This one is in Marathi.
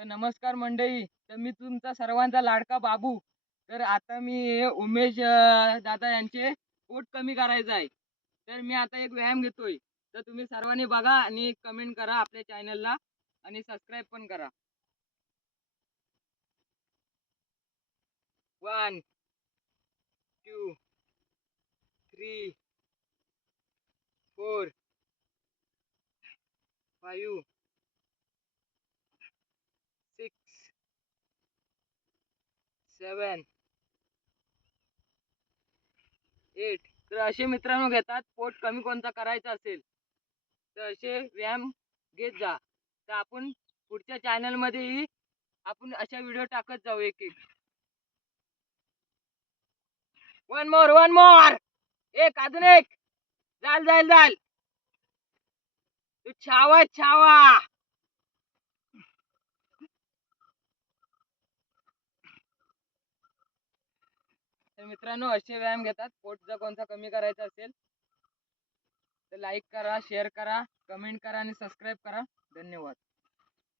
तर नमस्कार मंडळी. तर मी तुमचा सर्वांचा लाडका बाबू. तर आता मी उमेश दादा यांचे पोट कमी करायचं आहे. तर मी आता एक व्यायाम घेतोय. तर तुम्ही सर्वांनी बघा आणि कमेंट करा आपल्या चॅनलला आणि सबस्क्राईब पण करा. 1 2 3 4 5 6 7 8. तर असे मित्रांनो घेतात पोट कमी कोणता करायचा असेल तर असे व्यायाम घेत जा. तर आपण पुढच्या चॅनल मध्येही आपण अशा व्हिडिओ टाकत जाऊ एक एक. One more. एक अजून एक. जाल तू छावा छावा. तर मित्रांनो असे व्यायाम घेतात पोट जर कोणता कमी करायचा असेल तर लाईक करा, शेअर करा, कमेंट करा आणि सबस्क्राईब करा. धन्यवाद.